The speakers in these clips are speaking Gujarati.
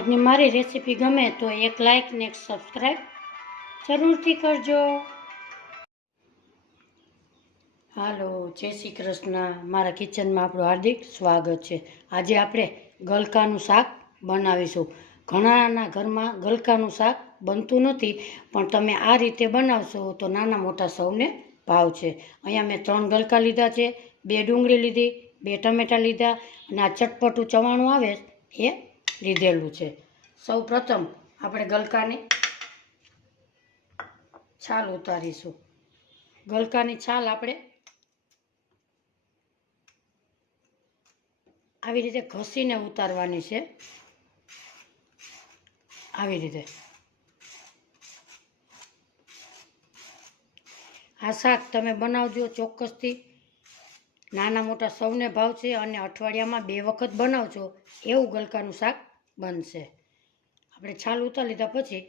આજની મારી રેસીપી ગમે તો એક લાઈક ને એક સબસ્ક્રાઈબ જરૂરથી કરજો. હાલો, જય શ્રી કૃષ્ણ. મારા કિચનમાં આપણું હાર્દિક સ્વાગત છે. આજે આપણે ગલકાનું શાક બનાવીશું. ઘણાના ઘરમાં ગલકાનું શાક બનતું નથી, પણ તમે આ રીતે બનાવશો તો નાના મોટા સૌને ભાવશે. અહીંયા મેં 3 ગલકા લીધા છે, 2 ડુંગળી લીધી, 2 ટમેટાં લીધા અને આ ચટપટું ચવાણું આવે એ લીધેલું છે. સૌ પ્રથમ આપણે ગલકાની છાલ ઉતારીશું. ગલકાની છાલ આપણે આવી રીતે ઘસીને ઉતારવાની છે. આવી રીતે આ શાક તમે બનાવજો ચોક્કસથી. નાના મોટા સૌને ભાવશે અને અઠવાડિયામાં 2 વખત બનાવજો એવું ગલકાનું શાક બનશે. આપણે છાલ ઉતારી લીધા પછી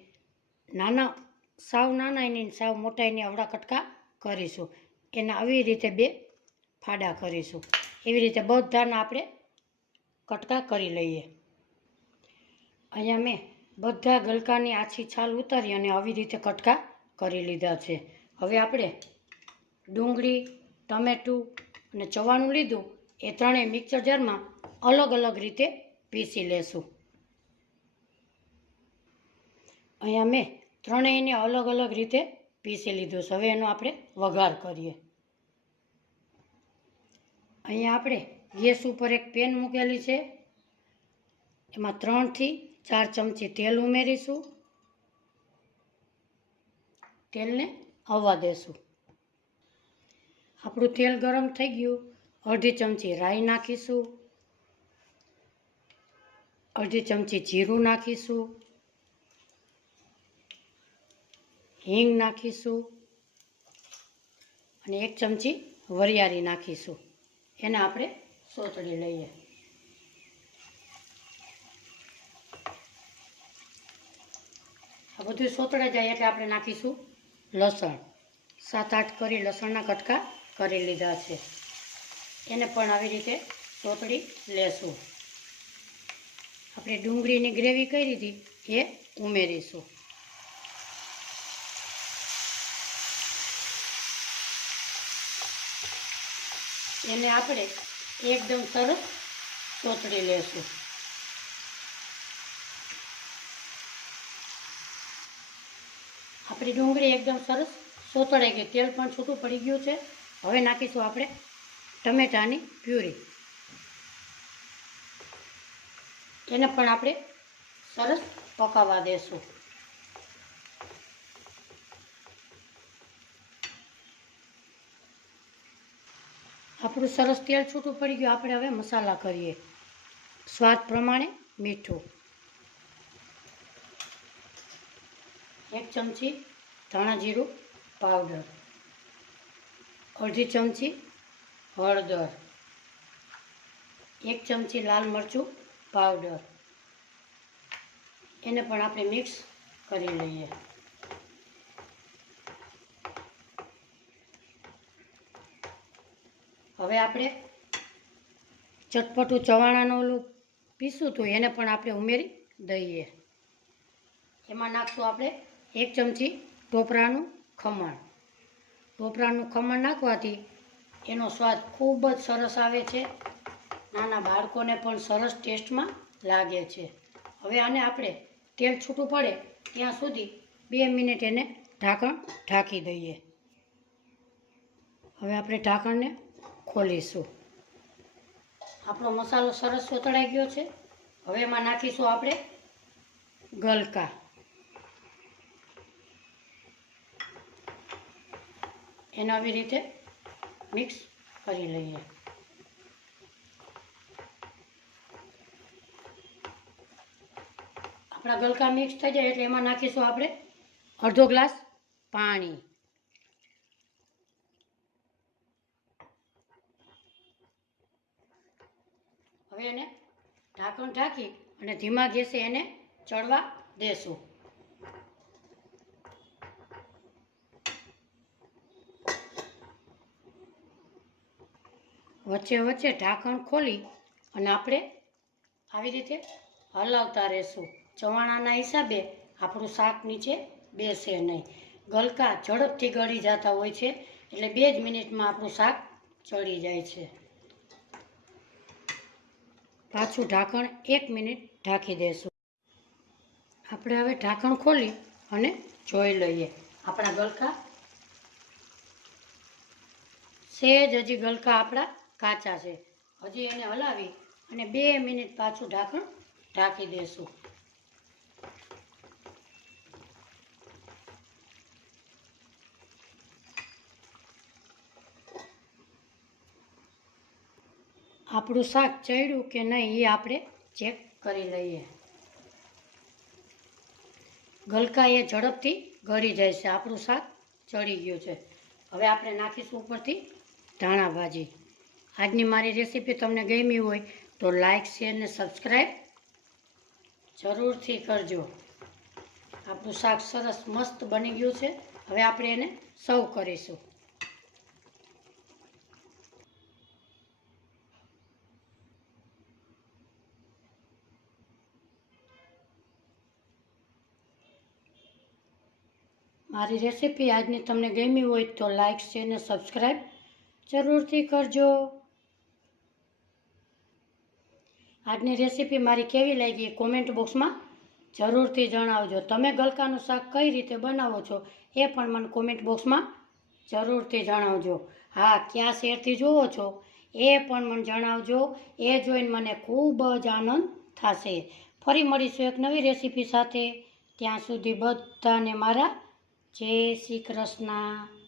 સાવ નાના એની સાવ મોટા એની અવળા કટકા કરીશું. એના આવી રીતે 2 ફાડા કરીશું. એવી રીતે બધાના આપણે કટકા કરી લઈએ. અહીંયા મેં બધા ગલકાની આછી છાલ ઉતારી અને આવી રીતે કટકા કરી લીધા છે. હવે આપણે ડુંગળી, ટમેટું અને ચવાણું લીધું એ ત્રણેય મિક્સર જારમાં અલગ અલગ રીતે પીસી લેશું. અહીંયા મેં ત્રણેયને અલગ અલગ રીતે પીસી લીધું છે. હવે એનો આપણે વઘાર કરીએ. અહીંયા આપણે ગેસ ઉપર એક પેન મૂકેલી છે. એમાં 3 થી 4 ચમચી તેલ ઉમેરીશું. તેલને આવવા દેશું. આપણું તેલ ગરમ થઈ ગયું. અડધી ચમચી રાઈ નાખીશું, અડધી ચમચી જીરું નાખીશું, હિંગ નાખીશું અને 1 ચમચી વરિયાળી નાખીશું. એને આપણે સોતળી લઈએ. આ બધું સોતળાઈ જાય એટલે આપણે નાખીશું લસણ. 7-8 કરી લસણના કટકા કરી લીધા છે. એને પણ આવી રીતે સોતળી લેશું. આપણે ડુંગળીની ગ્રેવી કરી હતી એ ઉમેરીશું. એને આપણે એકદમ સરસ સોતળી લેશું. આપણી ડુંગળી એકદમ સરસ સોતળાઈ ગઈ, તેલ પણ છૂટું પડી ગયું છે. હવે નાખીશું આપણે ટમેટાની પ્યુરી. એને પણ આપણે સરસ પકાવવા દેશું. આપણું સરસ તેલ છૂટું પડી ગયું. આપણે હવે મસાલા કરીએ. સ્વાદ પ્રમાણે મીઠું, 1 ચમચી ધાણા જીરું પાવડર, અડધી ચમચી હળદર, 1 ચમચી લાલ મરચું પાવડર. એને પણ આપણે મિક્સ કરી લઈએ. હવે આપણે ચટપટું ચવાણાનું ઓલું પીસું હતું એને પણ આપણે ઉમેરી દઈએ. એમાં નાખશું આપણે 1 ચમચી ટોપરાનું ખમણ. ટોપરાનું ખમણ નાખવાથી એનો સ્વાદ ખૂબ જ સરસ આવે છે. નાના બાળકોને પણ સરસ ટેસ્ટમાં લાગે છે. હવે આને આપણે તેલ છૂટું પડે ત્યાં સુધી 2 મિનિટ એને ઢાંકી દઈએ. હવે આપણે ઢાંકણને ખોલીશું. આપણો મસાલો સરસ સોતળાઈ ગયો છે. હવે એમાં નાખીશું આપણે ગલકા. એને આવી રીતે મિક્સ કરી લઈએ. આપણા ગલકા મિક્સ થઈ જાય એટલે એમાં નાખીશું આપણે અડધો ગ્લાસ પાણી. હવે એને ઢાંકણ ઢાંકી અને ધીમા ગેસે એને ચડવા દેશું. વચ્ચે વચ્ચે ઢાંકણ ખોલી અને આપણે આવી રીતે હલાવતા રહેશું. ચવાણાના હિસાબે આપણું શાક નીચે બેસે નહીં. ગલકા ઝડપથી ગળી જતા હોય છે, એટલે 2 જ મિનિટમાં આપણું શાક ચડી જાય છે. પાછું ઢાંકણ 1 મિનિટ ઢાંકી દેશું. આપણે હવે ઢાંકણ ખોલી અને જોઈ લઈએ. આપણા ગલકા સહેજ હજી ગલકા આપણા કાચા છે. હજી એને હલાવી અને 2 મિનિટ પાછું ઢાંકણ ઢાંકી દેશું. આપણું શાક ચડ્યું કે નહીં એ આપણે ચેક કરી લઈએ. ગલકા એ ઝડપથી ગળી જાય છે. આપણું શાક ચડી ગયું છે. હવે આપણે નાખીશું ઉપરથી ધાણા ભાજી. આજની મારી રેસીપી તમને ગમી હોય તો લાઈક, શેર ને સબસ્ક્રાઈબ જરૂરથી કરજો. આપણું શાક સરસ મસ્ત બની ગયું છે. હવે આપણે એને સર્વ કરીશું. મારી રેસીપી આજની તમને ગમી હોય તો લાઈક, શેર ને સબસ્ક્રાઈબ જરૂરથી કરજો. આજની રેસીપી મારી કેવી લાગી કોમેન્ટ બોક્સમાં જરૂરથી જણાવજો. તમે ગલકાનું શાક કઈ રીતે બનાવો છો એ પણ મને કોમેન્ટ બોક્સમાં જરૂરથી જણાવજો. હા, કયા શહેરથી જુઓ છો એ પણ મને જણાવજો. એ જોઈને મને ખૂબ જ આનંદ થશે. ફરી મળીશું એક નવી રેસીપી સાથે. ત્યાં સુધી બધાને મારા જય શ્રી કૃષ્ણ.